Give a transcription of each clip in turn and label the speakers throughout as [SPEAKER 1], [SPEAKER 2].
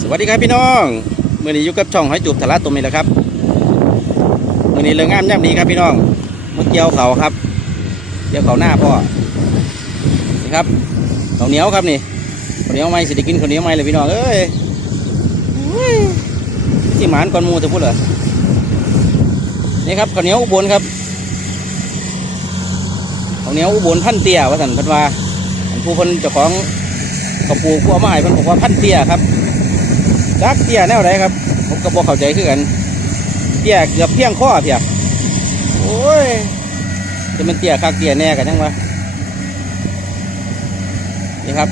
[SPEAKER 1] สวัสดีครับพี่น้องเมื่อนี้อยู่กับช่องหอยจูบทะลัดตรงนี้แหละครับเมื่อนี้เรื่องงามย่ำดีครับพี่น้องมาเกี่ยวเขาครับ เกี่ยวเขาหน้าพ่อนี่ครับเขาเหนียวครับนี่เขาเหนียวไหมสิได้กินเขาเหนียวไหมเลยพี่น้องเอ้ยที่หมานก่อนมูจะพูดเหรอนี่ครับเขาเหนียวอุบลครับเขาเหนียวอุบลพันเตี้ยว่าสันพันวาอันผู้พิ่นเจ้าของ กระปูกผู้เอามาให้เพิ่นบอกว่าพันเตี้ยครับจักเตี้ยแนวไหนครับ ผมก็บอกเข้าใจคือกันเตี้ยเกือบเพียงข้อเพียโอ้ยจะมันเตี้ยคักเตี้ยแน่กันยังวะนี่ครับ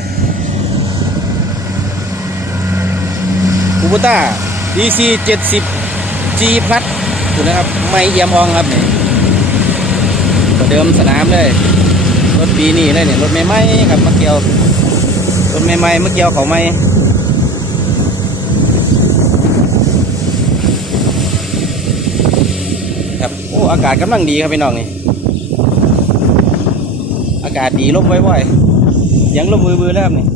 [SPEAKER 1] คูบูต้า DC 70 G พัดถูกนะครับ ไม่เอี่ยมอองครับนี่ตัวเดิมสนามเลย รถปีนี้เลยเนี่ยรถใหม่ๆครับมาเกี่ยว รถใหม่ๆมาเกี่ยวเขาใหม่ครับโอ้อากาศกำลังดีครับพี่น้องนี่อากาศดีลมบ่อยๆยังลมบือๆแล้วครับนี่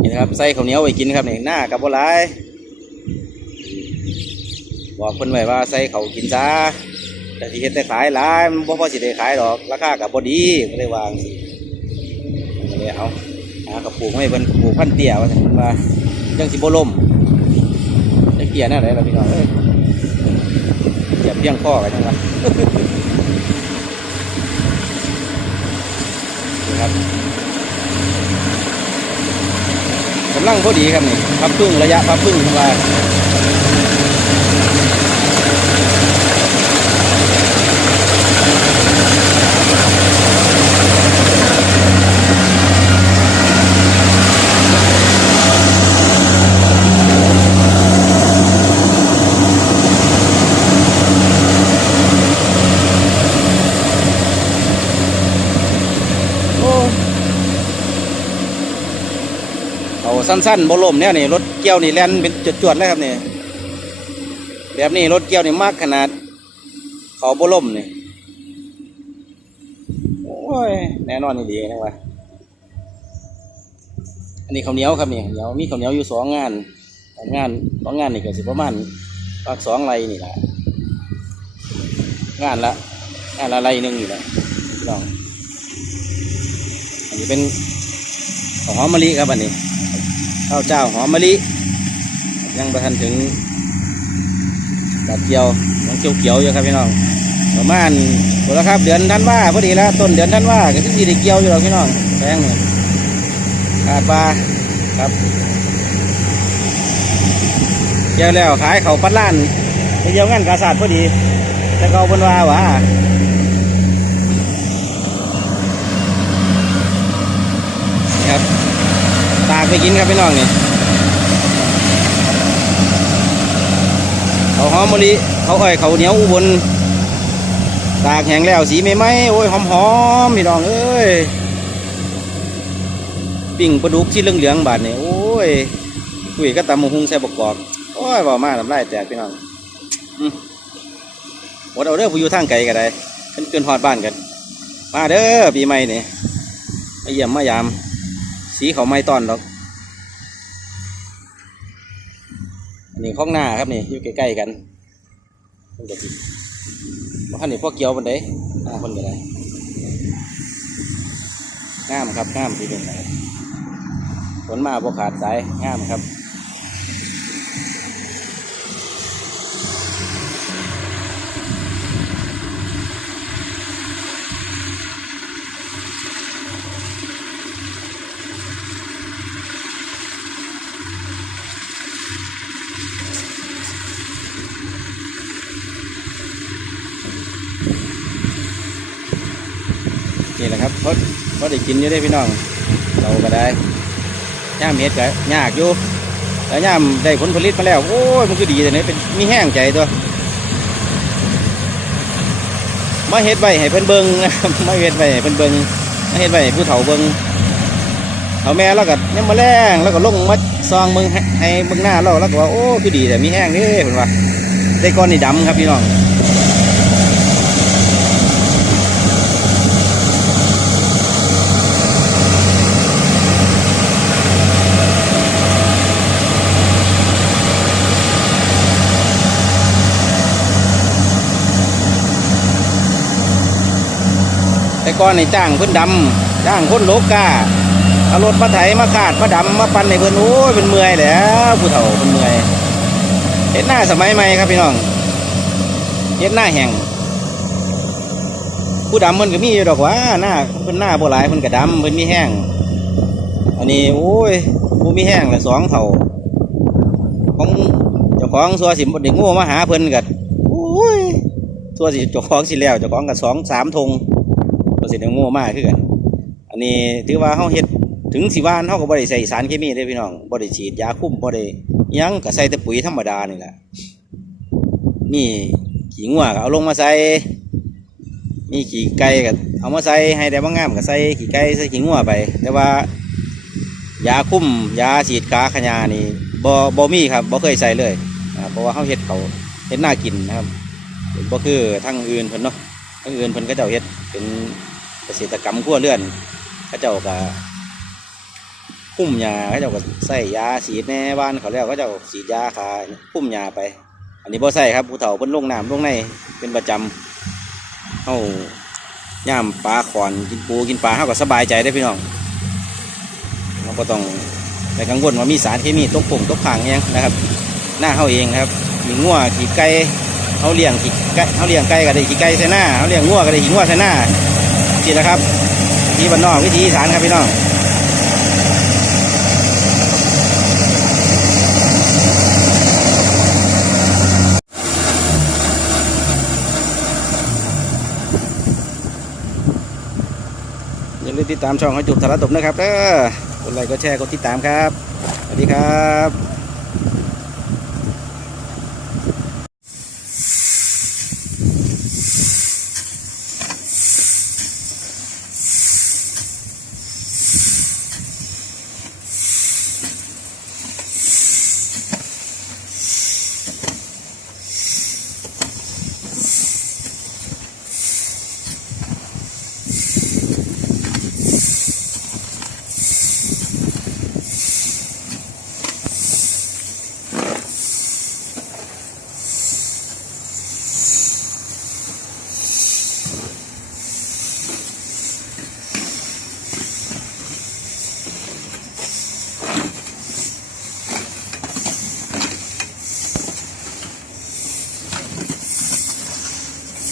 [SPEAKER 1] นี่นะครับใส่ข้าวเหนียวไว้กินครับนี่หน้ากับบัวลายบอกเพิ่นไว้ว่าใส่เขาวกินจ้า แต่ที่เห็นแต่ขายหลายมันบ่พอสิได้ขายดอก ราคากับบ่ดีก็เลยวางสิเลยเอาหากระปลูกไม่เป็นปลูกพันธุ์เตี้ยว่านเพิ่นว่ายังสิบ่ล่มจังเตี้ยแน่ไหนล่ะพี่น้องเอ้ยเตี้ยเพียงข้อกันจังวะนี่ครับกำลังพอดีครับนี่พับพึ่งระยะพับพึ่งทั้งหลา สั้นๆบ่ล่มเนี่ยนี่รถเกี่ยวนี่แล่นเป็นจวดๆเลยครับนี่แบบนี้รถเกี่ยวนี่มากขนาด เขาบ่ล่มนี่โอ้ยแน่นอนนี่ดีนะวะอันนี้ข้าวเหนียวครับนี่ข้าเหนียวมีข้าวเหนียวอยู่สองงานสองงานสองงานนี่ก็สิประมาณปากสองไรนี่แหละงานละงานละไรหนึ่งนี่และพี่น้องอันนี้เป็นของหอมมะลิครับอันนี้ ข้าวเจ้าหอมมะลิ ยังประทันถึงดอกเกียวยังเขียวเขียวอยู่ครับพี่น้องประมาณหมดแล้วครับ เดือนธันว่าพอดีแล้วต้นเดือนธันว่าก็ที่ได้เกียวอยู่หรอกพี่น้องแพงนี่ขาดปลาครับเกียวแล้วขายเขาปัดล้านไปเกี่ยวงานกาศาสตร์พอดี แต่เขาเป็นว่าวะครับากไปกินครับพี่น้องนี่เขาหอมมะลิเขาอ้อยเขาเหนียวอุบลตากแห้งแล้วสีไม่ไหมโอ้ยหอมหอมพี่น้องเอ้ยปิ้งปลาดุกที่เหลืองบาดนี่ยโอ้ยคุยก็ตำมะฮุงใส่ประกอบโอ้ยบอกมาทำไรแตกพี่น้องหมดเอาเด้อผู้อยู่ทางไกลกันได้เป็นเกินหอดบ้านกัน มาเด้อปีใหม่นี่มาเยี่ยมมายาม สีเขาไม่ตอนหรอกอันนี้ข้องหน้าครับนี่อยู่ใกล้ๆกันมันจะติดเพราะขันนี้พวกเกียวมันได้หน้าคนก็ได้งามครับงามที่เดียวฝนมาพวขาดสายงามครับ นี่แหละครับเพราะเพราะได้กินอยู่ได้พี่น้อง เราก็ได้ย่ามเห็ดก็ยากอยู่แต่ย่ามได้ผลผลิตมาแล้วโอ้ยมันก็ดีแต่เนี่ยเป็นมีแห้งใจตัวมาเฮ็ดไว้ให้เพิ่นเบิ่งนะครับมาเฮ็ดไว้ให้เพิ่นเบิ่งมาเฮ็ดไว้ให้ผู้เฒ่าเบิ่งเอาแม่แล้วก็ยังมาแรงแล้วก็ลงมาซองเบิงให้เบิงหน้าเราแล้วก็ว่าโอ้คือดีแต่มีแห้งเด้เพิ่นว่าแต่ก่อนนี่ดำครับพี่น้อง แต่ก่อนในจ้างเพิ่นดำจ้างคนโลกาเอารถมาไถมาขาดมาดำมาปั่นในเพิ่นโอ้ยเป็นเมื่อยแล้วผู้เฒ่าเป็นเมื่อยเฮ็ดหน้าสมัยใหม่ครับพี่น้องเฮ็ดหน้าแห้งผู้ดำเพิ่นก็มีอยู่ดอกว่าหน้าเพิ่นหน้าโบ่หลายเพิ่นก็ดำเพิ่นมีแห้งอันนี้โอ้ยผู้มีแห้งเละสองเท่าของเจ้าของสัวสิบด้โง่มาหาเพิ่นก็โอ้ยสัวสิเจ้าของสิแล้วเจ้าของก็สองสามธง สัวสิได้โง่มากคือกันอันนี้ถือว่าเฮาเฮ็ดถึงสิว่านเฮาก็บ่ได้ใส่สารเคมีเด้พี่น้องบ่ได้ฉีดยาคุ้มบ่ได้ยังก็ใส่แต่ปุ๋ยธรรมดานี่แหละมีขี้งัวก็เอาลงมาใส่มีขี้ไก่ก็เอามาใส่ให้ได้บ่งงามก็ใส่ขี้ไก่ใส่ขี้งัวไป แต่ว่ายาคุ้มยาฉีดกาขยานี่บ่บ่มีครับบ่เคยใส่เลยเพราะว่าเฮาเฮ็ดเขาเฮ็ดน่ากินนะครับบ่คือทางอื่นเพิ่นเนาะทางอื่นเพิ่นก็จ้าเฮ็ดเป็น เกษตรกรรมครัวเรือนเขาเจ้าก็คุมยาเขาเจ้าก็ใส่ยาฉีดแน่บ้านเขาแล้วเขาเจ้าฉีดยาคาคุมยาไป อันนี้บ่ใส่ครับผู้เฒ่าเพิ่นลงน้ำลงในเป็นประจำเฮาย่ามปลาขอนกินปูกินปลาเฮาก็สบายใจได้พี่น้องเราก็ต้องไปกังวลว่ามีสารเคมีตกปุ่งตกขังอิหยังนะครับ หน้าเฮาเองครับขีงัวขี้ไก่เฮาเลี้ยงขี้ไก่เฮาเลี้ยงไก่ก็ได้ขี้ไก่ใส่หน้าเฮาเลี้ยงงัวก็ได้ขี้งัวใส่หน้า สิละครับวิธีบ้านนอกวิธีอีสานครับพี่น้องอย่าลืมติดตามช่องให้จุบสารตบนะครับเด้อกดไลค์กดแชร์กดติดตามครับ สวัสดีครับ